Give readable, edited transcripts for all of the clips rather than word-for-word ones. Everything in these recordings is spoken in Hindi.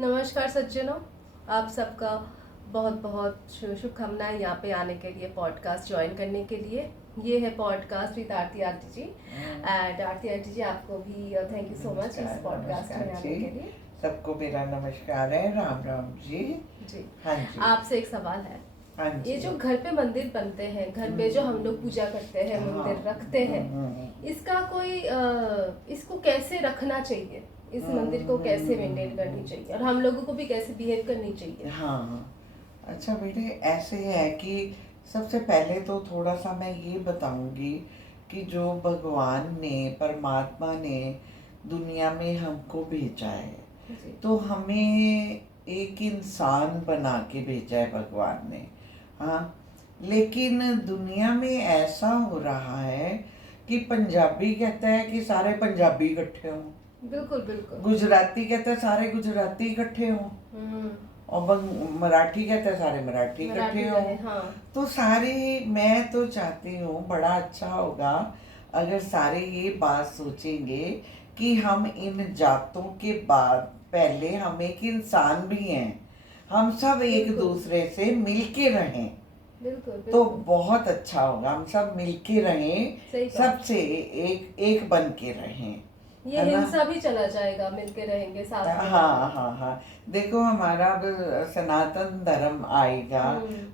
नमस्कार सज्जनों, आप सबका बहुत बहुत शुभकामनाएं यहाँ पे आने के लिए, पॉडकास्ट ज्वाइन करने के लिए। ये है podcast with Aarti aunty ji. And Aarti aunty ji, आपको भी थैंक यू सो मच इस पॉडकास्ट में आने के लिए। सबको मेरा नमस्कार है। राम राम जी। जी, हाँ जी। आपसे एक सवाल है। हाँ जी। ये जो घर पे मंदिर बनते हैं, घर पे जो हम लोग पूजा करते हैं, मंदिर रखते हैं, इसका कोई इसको कैसे रखना चाहिए? इस मंदिर को कैसे मेंटेन करनी चाहिए और हम लोगों को भी कैसे बिहेव करनी चाहिए? हाँ, अच्छा बेटे, ऐसे है कि सबसे पहले तो थोड़ा सा मैं ये बताऊंगी कि जो भगवान ने, परमात्मा ने दुनिया में हमको भेजा है, तो हमें एक इंसान बना के भेजा है भगवान ने। हाँ, लेकिन दुनिया में ऐसा हो रहा है कि पंजाबी कहता है कि सारे पंजाबी इकट्ठे हों, बिल्कुल बिल्कुल। गुजराती कहता है सारे गुजराती इकट्ठे हों, और मराठी कहता है सारे मराठी इकट्ठे हों। हाँ। तो सारे, मैं तो चाहती हूँ, बड़ा अच्छा होगा अगर सारे ये बात सोचेंगे कि हम इन जातों के बाद पहले हम एक इंसान भी हैं, हम सब एक दूसरे से मिलके रहें। बिल्कुल, तो बहुत अच्छा होगा, हम सब मिलके रहें, सबसे एक बन के रहें। ये हिंसा भी चला जाएगा, मिलके रहेंगे साथ में। हाँ हाँ हाँ, देखो हमारा अब सनातन धर्म आएगा,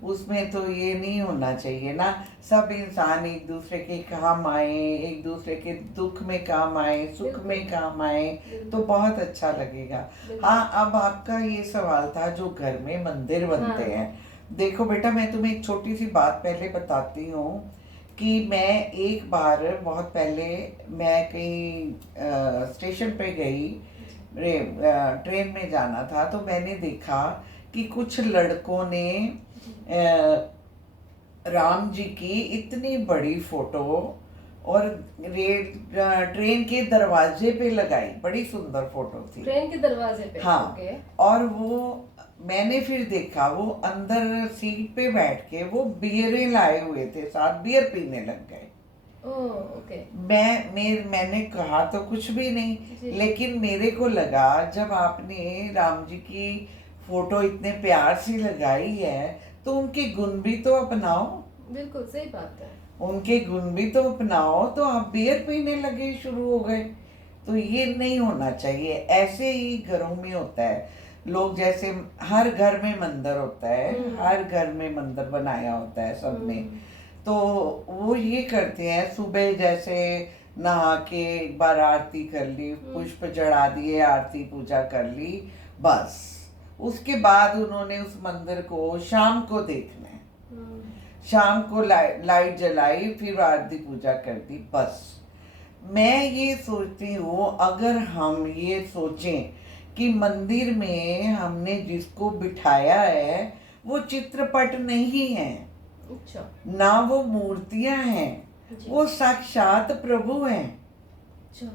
उसमें तो ये नहीं होना चाहिए ना, सब इंसान एक दूसरे के काम आए, एक दूसरे के दुख में काम आए, सुख में काम आए, तो बहुत अच्छा लगेगा। हाँ, अब आपका ये सवाल था जो घर में मंदिर बनते हैं। देखो बेटा, मैं तुम्हें एक छोटी सी बात पहले बताती हूँ कि मैं एक बार बहुत पहले, मैं कहीं स्टेशन पे गई, ट्रेन में जाना था, तो मैंने देखा कि कुछ लड़कों ने राम जी की इतनी बड़ी फोटो और ट्रेन के दरवाजे पे लगाई। बड़ी सुंदर फोटो थी, ट्रेन के दरवाजे पे। हाँ। और वो मैंने फिर देखा, वो अंदर सीट पे बैठ के वो बियरें लाए हुए थे, साथ बियर पीने लग गए। ओके। मैंने कहा तो कुछ भी नहीं, लेकिन मेरे को लगा जब आपने राम जी की फोटो इतने प्यार से लगाई है तो उनके गुण भी तो अपनाओ। बिल्कुल सही बात है, उनके गुण भी तो अपनाओ, तो आप बियर पीने लगे, शुरू हो गए। तो ये नहीं होना चाहिए। ऐसे ही घरों में होता है, लोग जैसे हर घर में मंदिर होता है, हर घर में मंदिर बनाया होता है सबने, तो वो ये करते हैं, सुबह जैसे नहा के एक बार आरती कर ली, पुष्प चढ़ा दिए, आरती पूजा कर ली, बस उसके बाद उन्होंने उस मंदिर को शाम को देखना है, शाम को लाइट जलाई, फिर आरती पूजा कर दी, बस। मैं ये सोचती हूँ, अगर हम ये सोचें कि मंदिर में हमने जिसको बिठाया है वो चित्रपट नहीं है, अच्छा, ना वो मूर्तियां हैं, वो साक्षात प्रभु हैं। अच्छा,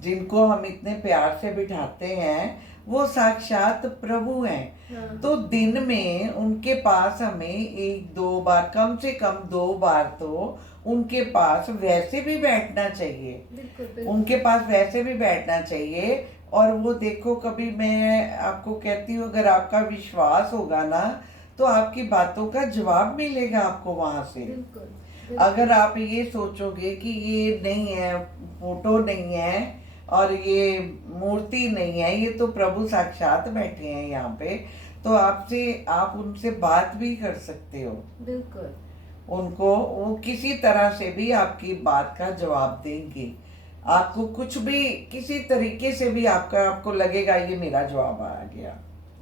जिनको हम इतने प्यार से बिठाते हैं वो साक्षात प्रभु हैं। तो दिन में उनके पास हमें एक दो बार, कम से कम 2 बार तो उनके पास वैसे भी बैठना चाहिए। बिल्कुल। उनके पास वैसे भी बैठना चाहिए। और वो देखो, कभी मैं आपको कहती हूँ, अगर आपका विश्वास होगा ना तो आपकी बातों का जवाब मिलेगा आपको वहां से। बिल्कुल। अगर आप ये सोचोगे कि ये नहीं है, फोटो नहीं है और ये मूर्ति नहीं है, ये तो प्रभु साक्षात बैठे हैं यहाँ पे, तो आप उनसे बात भी कर सकते हो। बिल्कुल। उनको, वो किसी तरह से भी आपकी बात का जवाब देंगे। आपको कुछ भी, किसी तरीके से भी आपको लगेगा ये मेरा जवाब आ गया।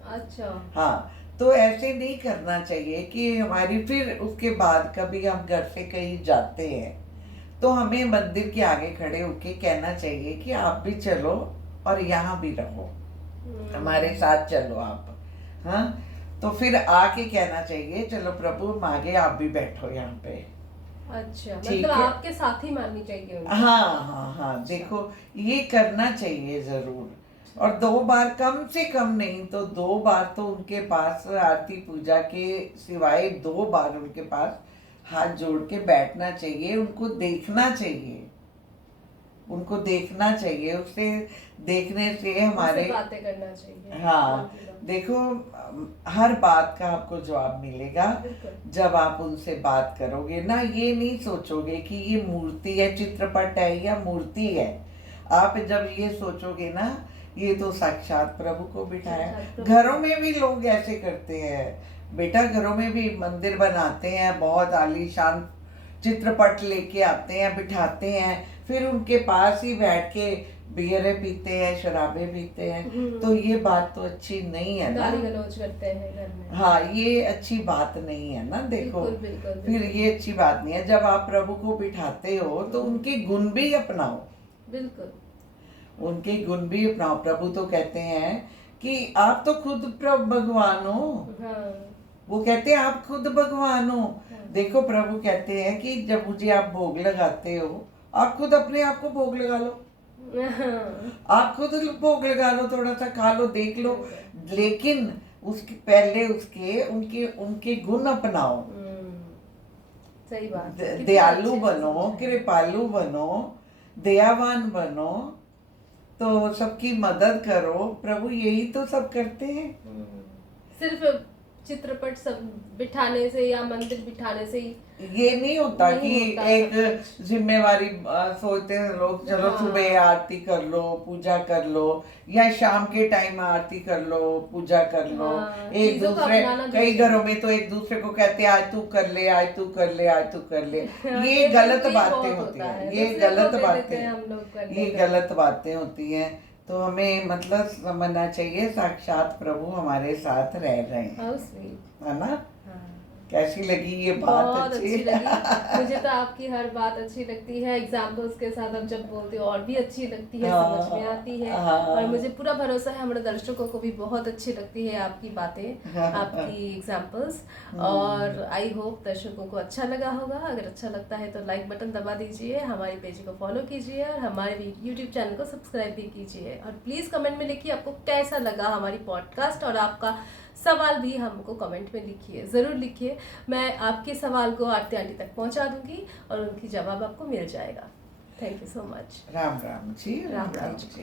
अच्छा, हाँ। तो ऐसे नहीं करना चाहिए कि हमारी, फिर उसके बाद कभी हम घर से कहीं जाते हैं तो हमें मंदिर के आगे खड़े होके कहना चाहिए कि आप भी चलो और यहाँ भी रहो, हमारे साथ चलो आप। हाँ, तो फिर आके कहना चाहिए, चलो प्रभु हम आगे, आप भी बैठो यहाँ पे। अच्छा, मतलब आपके साथ ही माननी चाहिए उनको। हाँ हाँ हाँ। अच्छा। देखो, ये करना चाहिए जरूर। और 2 बार, कम से कम नहीं तो 2 बार तो उनके पास आरती पूजा के सिवाय 2 बार उनके पास हाथ जोड़ के बैठना चाहिए, उनको देखना चाहिए। उनको देखना चाहिए, उससे देखने से हमारे उनसे बातें करना चाहिए। हाँ, देखो हर बात का आपको जवाब मिलेगा बिल्कुल। जब आप उनसे बात करोगे ना। ये नहीं सोचोगे कि ये मूर्ति है, चित्रपट है या मूर्ति है। आप जब ये सोचोगे ना, ये तो साक्षात प्रभु को बिठाया। साक्षात प्रभु। घरों में भी लोग ऐसे करते हैं बेटा, घरों में भी मंदिर बनाते हैं, बहुत आलीशान चित्रपट लेके आते हैं, बिठाते हैं, फिर उनके पास ही बैठ के बियरें पीते हैं, शराबें पीते हैं। तो ये बात तो अच्छी नहीं है ना। गाली गलौज करते हैं घर में। हाँ, ये अच्छी बात नहीं है ना। देखो बिल्कुल, बिल्कुल, फिर बिल्कुल। ये अच्छी बात नहीं है। जब आप प्रभु को बिठाते हो तो उनके गुण भी अपनाओ, बिल्कुल। उनके गुण भी अपनाओ। प्रभु तो कहते हैं कि आप तो खुद प्रभु भगवान हो। हाँ। वो कहते हैं आप खुद भगवान हो। हाँ। देखो प्रभु कहते हैं कि जब मुझे आप भोग लगाते हो, आप खुद अपने आप को भोग लगा लो। आप खुद भोग लगा लो, थोड़ा सा खा लो, देख लो, लेकिन उसके पहले उसके उनके उनके गुण अपनाओ। सही बात है। दयालु बनो, कृपालु बनो, दयावान बनो, तो सबकी मदद करो। प्रभु यही तो सब करते हैं। सिर्फ चित्रपट सब बिठाने से या मंदिर बिठाने से ही ये नहीं होता नहीं कि होता एक जिम्मेवारी सोचते हैं लोग, चलो हाँ। सुबह आरती कर लो, पूजा कर लो, या शाम के टाइम आरती कर लो, पूजा कर लो। हाँ, एक चीज़ों को दूसरे, अपनाना कई जरूरी घरों में तो एक दूसरे को कहते हैं आज तू कर ले, आज तू कर ले, आज तू कर ले। हाँ, ये गलत बहुत बातें होता होती हैं, है। ये दूसरे को गलत दे देते हैं बातें, हम लोग करने ये को। गलत बातें होती हैं। तो हमें मतलब समझना चाहिए साक्षात प्रभु हमारे साथ रह रहे हैं, How sweet। है ना। हाँ। कैसी लगी ये बात? बहुत अच्छी लगी मुझे तो। आपकी हर बात अच्छी लगती है, एग्जाम्पल्स के साथ आप जब बोलते हो और भी अच्छी लगती है, हाँ, समझ में आती है। हाँ। और मुझे पूरा भरोसा है हमारे दर्शकों को भी बहुत अच्छी लगती है आपकी बातें, आपकी एग्जाम्पल्स। और आई होप दर्शकों को अच्छा लगा होगा। अगर अच्छा लगता है तो लाइक बटन दबा दीजिए, हमारे पेज को फॉलो कीजिए और हमारे यूट्यूब चैनल को सब्सक्राइब भी कीजिए। और प्लीज़ कमेंट में लिखिए आपको कैसा लगा हमारी पॉडकास्ट, और आपका सवाल भी हमको कमेंट में लिखिए, ज़रूर लिखिए। मैं आपके सवाल को आरती आंटी तक पहुंचा दूंगी और उनकी जवाब आपको मिल जाएगा। Thank you so much. Ram Ram ji. Ram Ram ji.